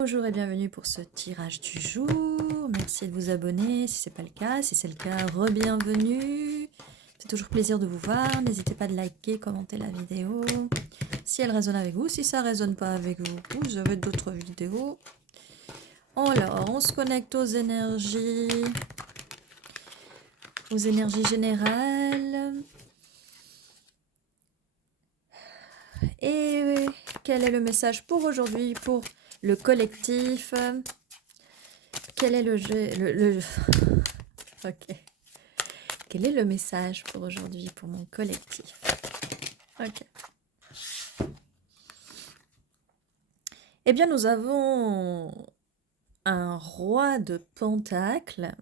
Bonjour et bienvenue pour ce tirage du jour. Merci de vous abonner si ce n'est pas le cas. Si c'est le cas, re-bienvenue. C'est toujours plaisir de vous voir. N'hésitez pas de liker, commenter la vidéo. Si elle résonne avec vous, si ça ne résonne pas avec vous, vous avez d'autres vidéos. Alors, on se connecte aux énergies générales. Et quel est le message pour aujourd'hui, pour le collectif? Quel est le jeu... Ok. Quel est le message pour aujourd'hui, pour mon collectif? Ok. Eh bien, nous avons un roi de pentacles.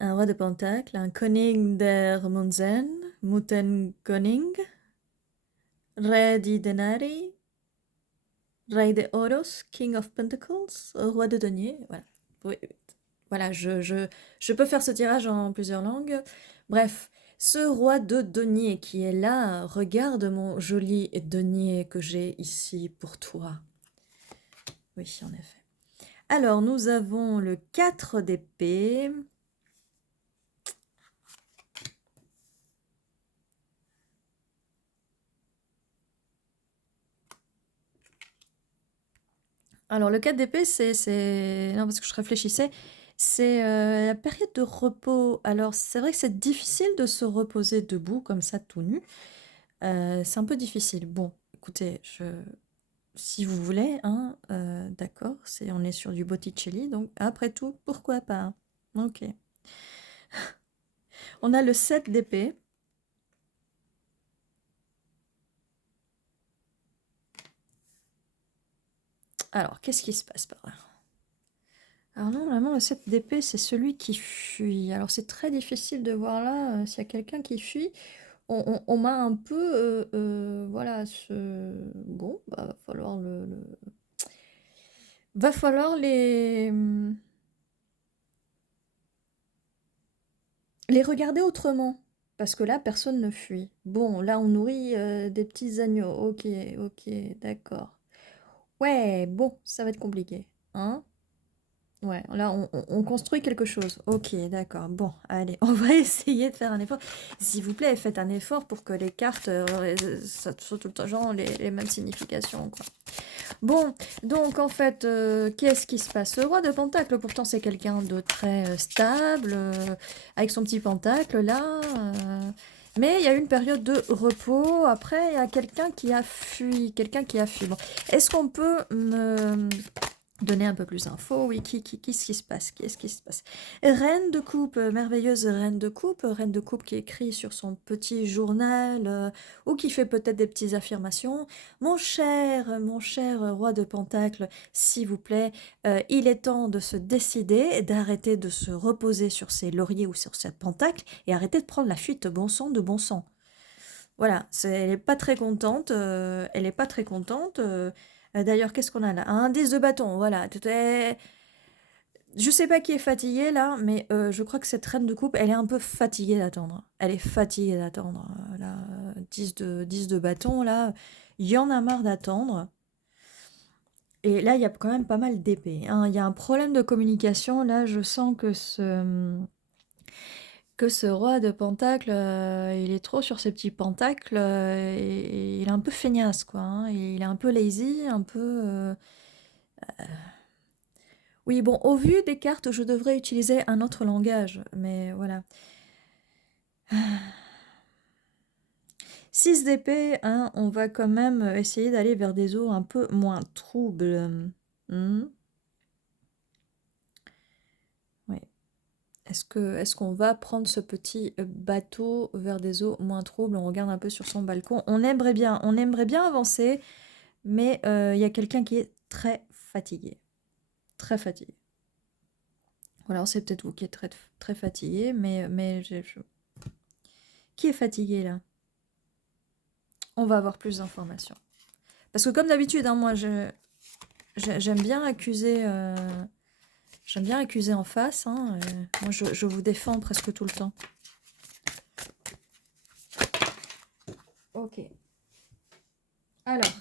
Un roi de pentacles, un Koning der Munzen, Mutenkoning, Re di Denari, Rei de Oros, King of Pentacles, roi de denier. Voilà. Oui, voilà, je peux faire ce tirage en plusieurs langues. Bref, ce roi de denier qui est là, regarde mon joli denier que j'ai ici pour toi. Oui, en effet. Alors, nous avons le 4 d'épée. Alors, le 4 d'épée, c'est... Non, parce que je réfléchissais. C'est la période de repos. Alors, c'est vrai que c'est difficile de se reposer debout, comme ça, tout nu. C'est un peu difficile. Bon, écoutez, si vous voulez, hein, d'accord, on est sur du Botticelli, donc après tout, pourquoi pas? Ok. On a le 7 d'épée. Alors, qu'est-ce qui se passe par là? Alors normalement, le 7 d'épée, c'est celui qui fuit. Alors c'est très difficile de voir là s'il y a quelqu'un qui fuit. On m'a un peu... voilà, bon, bah, va falloir Va falloir les regarder autrement. Parce que là, personne ne fuit. Bon, là, on nourrit des petits agneaux. Ok, ok, d'accord. Ouais, bon, ça va être compliqué. Hein? Ouais, là, on construit quelque chose. Ok, d'accord. Bon, allez, on va essayer de faire un effort. S'il vous plaît, faites un effort pour que les cartes, ça soit tout le temps genre les mêmes significations, quoi. Bon, donc en fait, qu'est-ce qui se passe? Le roi de pentacle, pourtant, c'est quelqu'un de très stable, avec son petit pentacle, là. Mais il y a eu une période de repos. Après, il y a quelqu'un qui a fui. Quelqu'un qui a fui. Bon, est-ce qu'on peut me donner un peu plus d'infos? Oui, qu'est-ce qui se passe? Qu'est-ce qui se passe? Reine de coupe, merveilleuse reine de coupe qui écrit sur son petit journal ou qui fait peut-être des petites affirmations. Mon cher roi de Pentacle, s'il vous plaît, il est temps de se décider, d'arrêter de se reposer sur ses lauriers ou sur ses pentacles et arrêter de prendre la fuite de bon sang, de bon sang. Voilà, elle n'est pas très contente. Elle n'est pas très contente. D'ailleurs, qu'est-ce qu'on a là? Un 10 de bâton, voilà. Je sais pas qui est fatigué là, mais je crois que cette reine de coupe, elle est un peu fatiguée d'attendre. Elle est fatiguée d'attendre. Là, 10 de bâton, là, il y en a marre d'attendre. Et là, il y a quand même pas mal d'épées, hein. Il y a un problème de communication. Là, je sens que ce roi de pentacle, il est trop sur ses petits pentacles, et il est un peu feignasse, quoi, hein. Il est un peu lazy, un peu... Oui, bon, au vu des cartes, je devrais utiliser un autre langage, mais voilà. 6 d'épée, hein, on va quand même essayer d'aller vers des eaux un peu moins troubles. Oui. Est-ce qu'on va prendre ce petit bateau vers des eaux moins troubles? On regarde un peu sur son balcon. On aimerait bien avancer, mais il y a quelqu'un qui est très fatigué. Très fatigué. Voilà, c'est peut-être vous qui êtes très, très fatigué, mais qui est fatigué là? On va avoir plus d'informations. Parce que comme d'habitude, hein, moi, j'aime bien accuser... J'aime bien accuser en face, hein. Moi, je vous défends presque tout le temps. Ok. Alors,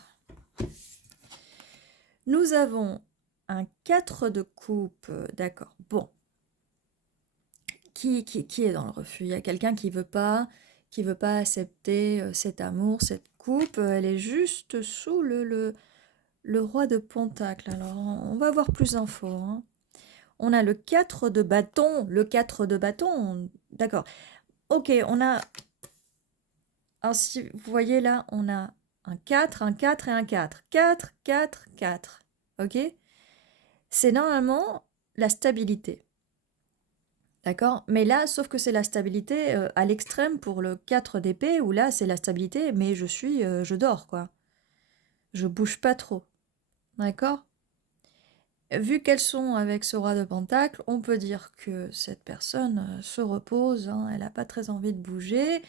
Nous avons un 4 de coupe, d'accord. Bon, qui est dans le refus? Il y a quelqu'un qui veut pas accepter cet amour, cette coupe. Elle est juste sous le roi de Pentacle. Alors, on va voir plus d'infos, hein. On a le 4 de bâton. Le 4 de bâton, d'accord. Ok, on a... Alors, si vous voyez là, on a un 4 et un 4. 4, 4, 4. Ok? C'est normalement la stabilité. D'accord? Mais là, sauf que c'est la stabilité à l'extrême pour le 4 d'épée, où là, c'est la stabilité, mais je dors, quoi. Je bouge pas trop. D'accord? Vu qu'elles sont avec ce roi de pentacle, on peut dire que cette personne se repose, hein, elle n'a pas très envie de bouger.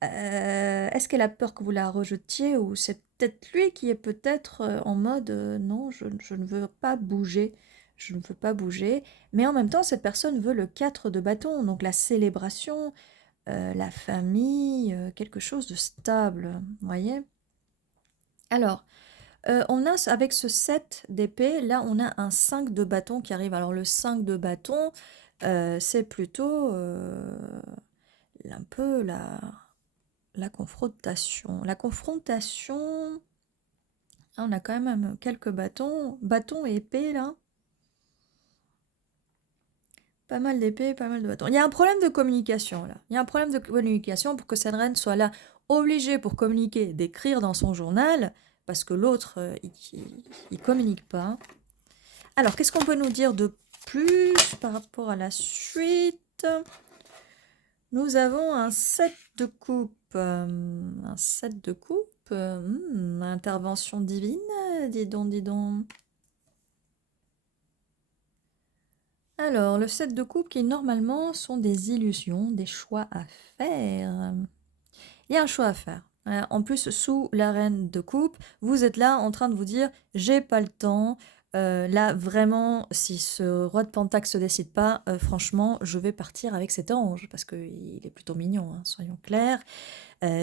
Est-ce qu'elle a peur que vous la rejetiez, ou c'est peut-être lui qui est peut-être en mode non, je ne veux pas bouger, je ne veux pas bouger. Mais en même temps, cette personne veut le 4 de bâton, donc la célébration, la famille, quelque chose de stable, vous voyez? Alors, on a avec ce 7 d'épée, là on a un 5 de bâton qui arrive. Alors le 5 de bâton, c'est plutôt un peu la confrontation. La confrontation, ah, on a quand même quelques bâtons et épées là. Pas mal d'épées, pas mal de bâtons. Il y a un problème de communication là. Il y a un problème de communication pour que cette reine soit là, obligée pour communiquer, d'écrire dans son journal, parce que l'autre, il communique pas. Alors, qu'est-ce qu'on peut nous dire de plus par rapport à la suite? Nous avons un 7 de coupe. Un 7 de coupe. Intervention divine, dis donc, dis donc. Alors, le 7 de coupe qui normalement sont des illusions, des choix à faire. Il y a un choix à faire. En plus, sous la reine de coupe, vous êtes là en train de vous dire « j'ai pas le temps ». Là, vraiment, si ce roi de Pentacle se décide pas, franchement, je vais partir avec cet ange, parce qu'il est plutôt mignon, hein, soyons clairs.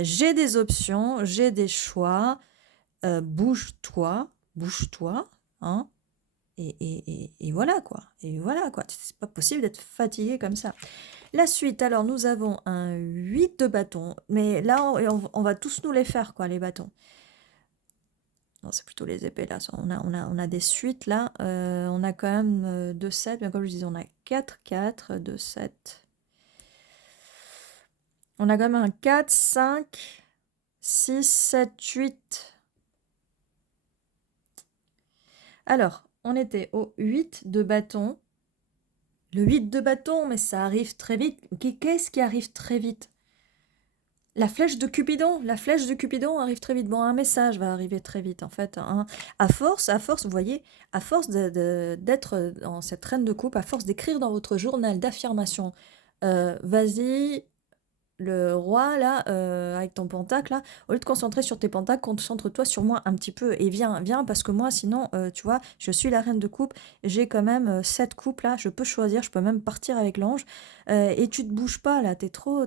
J'ai des options, j'ai des choix, bouge-toi, hein, et voilà quoi. Et voilà quoi, c'est pas possible d'être fatigué comme ça. La suite, alors nous avons un 8 de bâton, mais là on va tous nous les faire quoi, les bâtons. Non, c'est plutôt les épées là, on a des suites là, on a quand même 2, 7, mais comme je disais, on a 4, 4, 2, 7. On a quand même un 4, 5, 6, 7, 8. Alors, on était au 8 de bâton. Le 8 de bâton, mais ça arrive très vite. Qu'est-ce qui arrive très vite? La flèche de Cupidon arrive très vite. Bon, un message va arriver très vite, en fait, hein. À force, vous voyez, à force d'être dans cette reine de coupe, à force d'écrire dans votre journal d'affirmation, vas-y, le roi, là, avec ton pentacle, là, au lieu de concentrer sur tes pentacles, concentre-toi sur moi un petit peu. Et viens, parce que moi, sinon, tu vois, je suis la reine de coupe, j'ai quand même 7 coupes, là, je peux choisir, je peux même partir avec l'ange. Et tu te bouges pas, là, t'es trop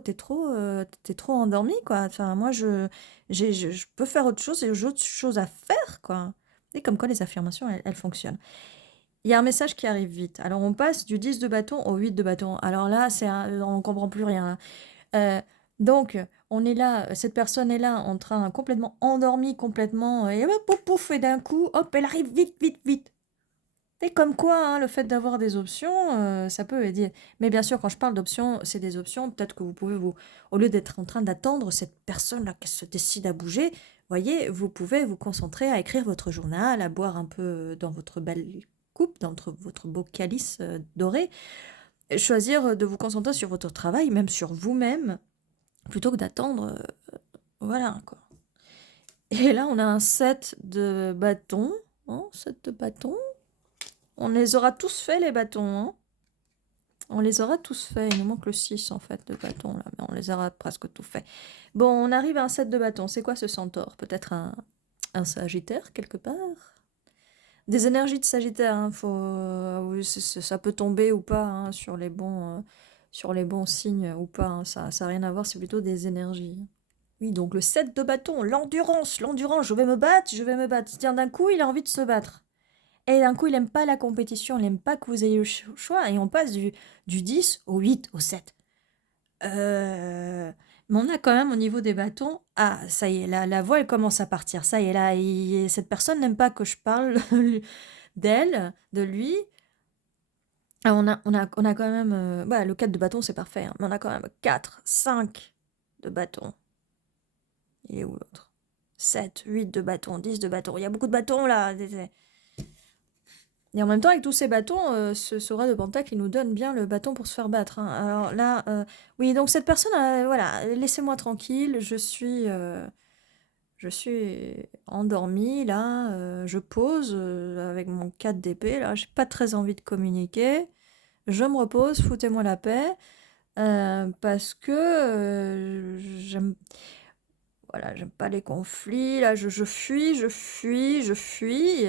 endormi, quoi. Enfin, moi, je peux faire autre chose, j'ai autre chose à faire, quoi. Et comme quoi, les affirmations, elles fonctionnent. Il y a un message qui arrive vite. Alors, on passe du 10 de bâton au 8 de bâton. Alors là, on comprend plus rien, là. Donc, on est là, cette personne est là en train, complètement endormie, complètement, et hop, pouf, pouf, et d'un coup, hop, elle arrive vite, vite, vite. Et comme quoi, hein, le fait d'avoir des options, ça peut aider. Mais bien sûr, quand je parle d'options, c'est des options, peut-être que vous pouvez au lieu d'être en train d'attendre cette personne-là qui se décide à bouger, voyez, vous pouvez vous concentrer à écrire votre journal, à boire un peu dans votre belle coupe, dans votre beau calice doré, choisir de vous concentrer sur votre travail, même sur vous-même, plutôt que d'attendre, voilà, quoi. Et là, on a un 7 de bâtons, hein, 7 de bâtons. On les aura tous faits, les bâtons, hein. On les aura tous faits. Il nous manque le 6, en fait, de bâtons, là. Mais on les aura presque tous faits. Bon, on arrive à un 7 de bâtons. C'est quoi ce centaure? Peut-être un sagittaire, quelque part? Des énergies de sagittaire, hein, oui, ça peut tomber ou pas, hein, sur les bons signes ou pas, hein. Ça n'a rien à voir, c'est plutôt des énergies. Oui, donc le 7 de bâton, l'endurance, je vais me battre. Tiens, d'un coup, il a envie de se battre. Et d'un coup, il aime pas la compétition, il aime pas que vous ayez le choix, et on passe du 10 au 8, au 7. Mais on a quand même au niveau des bâtons, ah, ça y est, la voix, elle commence à partir. Ça y est, là, cette personne n'aime pas que je parle d'elle, de lui. Ah, on a quand même... bah, le 4 de bâton, c'est parfait, hein, mais on a quand même 4, 5 de bâton. Il est où l'autre? 7, 8 de bâton, 10 de bâton. Il y a beaucoup de bâtons, là. Et en même temps, avec tous ces bâtons, ce rat de Pentacle, il nous donne bien le bâton pour se faire battre, hein. Alors là, oui, donc cette personne, voilà, laissez-moi tranquille, je suis endormie, là, je pose avec mon 4 d'épée, là, j'ai pas très envie de communiquer, je me repose, foutez-moi la paix, parce que j'aime... Voilà, j'aime pas les conflits, là, je fuis, je fuis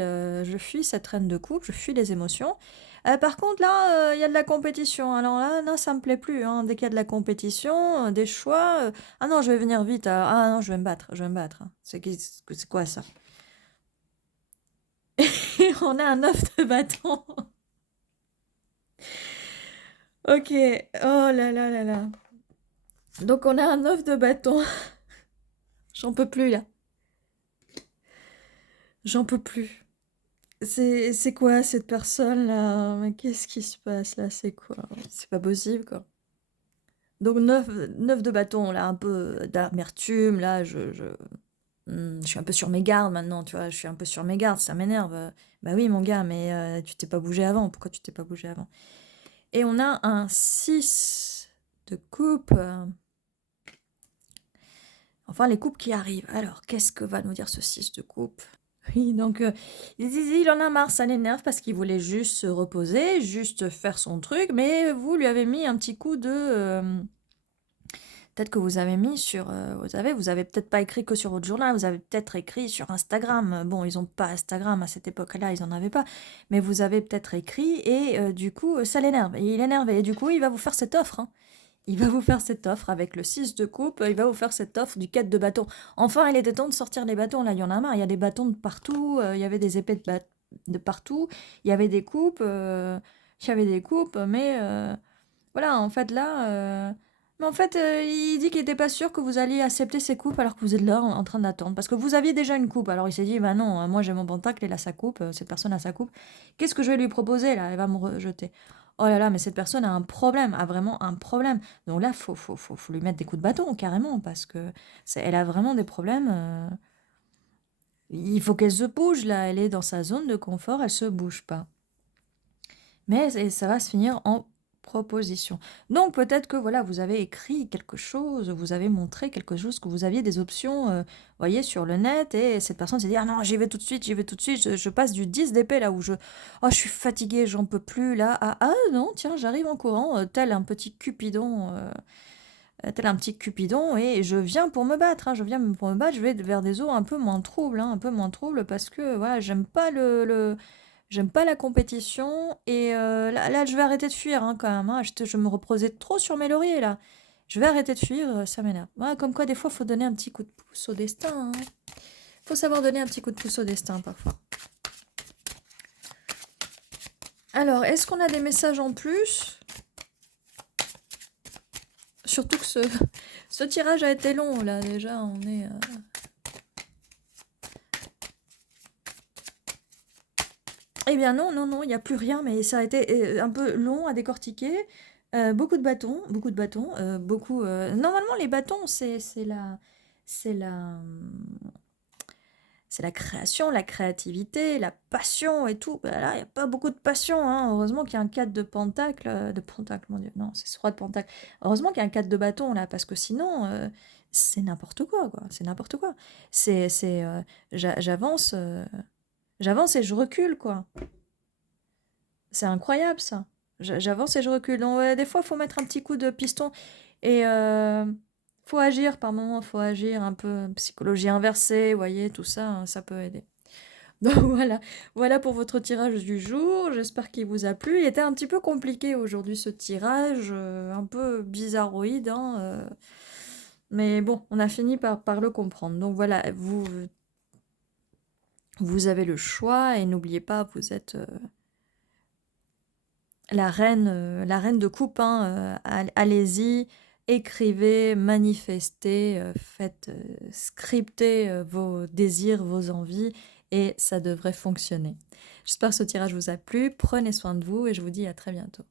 cette reine de coupe, je fuis les émotions. Par contre, là, il y a de la compétition. Alors là, non, ça me plaît plus, hein. Dès qu'il y a de la compétition, des choix, ah non, je vais venir vite. Ah non, je vais me battre, hein. C'est quoi ça? On a un œuf de bâton. Ok, oh là là là là. Donc on a un œuf de bâton. J'en peux plus là. J'en peux plus. C'est quoi cette personne-là? Mais qu'est-ce qui se passe là? C'est quoi? C'est pas possible, quoi. Donc, neuf de bâton, là, un peu d'amertume, là, je suis un peu sur mes gardes maintenant, tu vois, je suis un peu sur mes gardes, ça m'énerve. Bah oui, mon gars, mais tu t'es pas bougé avant, pourquoi tu t'es pas bougé avant? Et on a un 6 de coupe. Enfin, les coupes qui arrivent. Alors, qu'est-ce que va nous dire ce 6 de coupe? Oui, donc il en a marre, ça l'énerve parce qu'il voulait juste se reposer, juste faire son truc, mais vous lui avez mis un petit coup de... peut-être que vous avez mis sur... vous avez peut-être pas écrit que sur votre journal, vous avez peut-être écrit sur Instagram. Bon, ils n'ont pas Instagram à cette époque-là, ils n'en avaient pas, mais vous avez peut-être écrit et du coup, ça l'énerve. Et il est énervé et du coup, il va vous faire cette offre, hein. Il va vous faire cette offre avec le 6 de coupe, il va vous faire cette offre du 4 de bâton. Enfin, il était temps de sortir les bâtons, là, il y en a marre, il y a des bâtons de partout, il y avait des épées de partout, il y avait des coupes, mais voilà, en fait, là... mais en fait, il dit qu'il n'était pas sûr que vous alliez accepter ces coupes alors que vous êtes là en train d'attendre. Parce que vous aviez déjà une coupe. Alors il s'est dit, bah non, moi j'ai mon pentacle, il a sa coupe, cette personne a sa coupe. Qu'est-ce que je vais lui proposer là? Elle va me rejeter. Oh là là, mais cette personne a un problème, a vraiment un problème. Donc là, faut lui mettre des coups de bâton, carrément, parce que elle a vraiment des problèmes. Il faut qu'elle se bouge là, elle est dans sa zone de confort, elle se bouge pas. Mais ça va se finir en proposition. Donc peut-être que voilà, vous avez écrit quelque chose, vous avez montré quelque chose, que vous aviez des options, voyez, sur le net, et cette personne s'est dit, ah non, j'y vais tout de suite, je passe du 10 d'épée là où oh, je suis fatiguée, j'en peux plus là, ah non, tiens, j'arrive en courant, tel un petit Cupidon, et je viens pour me battre, hein, je viens pour me battre, je vais vers des eaux un peu moins troubles, hein, un peu moins troubles, parce que voilà, j'aime pas j'aime pas la compétition, et là, je vais arrêter de fuir, hein, quand même, hein, je me reposais trop sur mes lauriers, là. Je vais arrêter de fuir, ça m'énerve. Ouais, comme quoi, des fois, faut donner un petit coup de pouce au destin, hein. Faut savoir donner un petit coup de pouce au destin, parfois. Alors, est-ce qu'on a des messages en plus? Surtout que ce tirage a été long, là, déjà, on est... Eh bien non, non, non, il n'y a plus rien, mais ça a été un peu long à décortiquer. Beaucoup de bâtons, beaucoup... Normalement, les bâtons, c'est c'est la création, la créativité, la passion et tout. Bah là, il n'y a pas beaucoup de passion, hein. Heureusement qu'il y a un 4 de pentacle, mon Dieu, non, c'est ce roi de pentacle. Heureusement qu'il y a un 4 de bâton, là, parce que sinon, c'est n'importe quoi, c'est n'importe quoi. J'avance, j'avance et je recule, quoi. C'est incroyable ça. J'avance et je recule. Donc ouais, des fois, il faut mettre un petit coup de piston. Et faut agir par moment, faut agir un peu. Psychologie inversée, vous voyez, tout ça, hein, ça peut aider. Donc voilà, voilà pour votre tirage du jour. J'espère qu'il vous a plu. Il était un petit peu compliqué aujourd'hui ce tirage, un peu bizarroïde, hein, mais bon, on a fini par le comprendre. Donc voilà, Vous avez le choix et n'oubliez pas, vous êtes la reine de coupe, hein, allez-y, écrivez, manifestez, faites scriptez vos désirs, vos envies et ça devrait fonctionner. J'espère que ce tirage vous a plu, prenez soin de vous et je vous dis à très bientôt.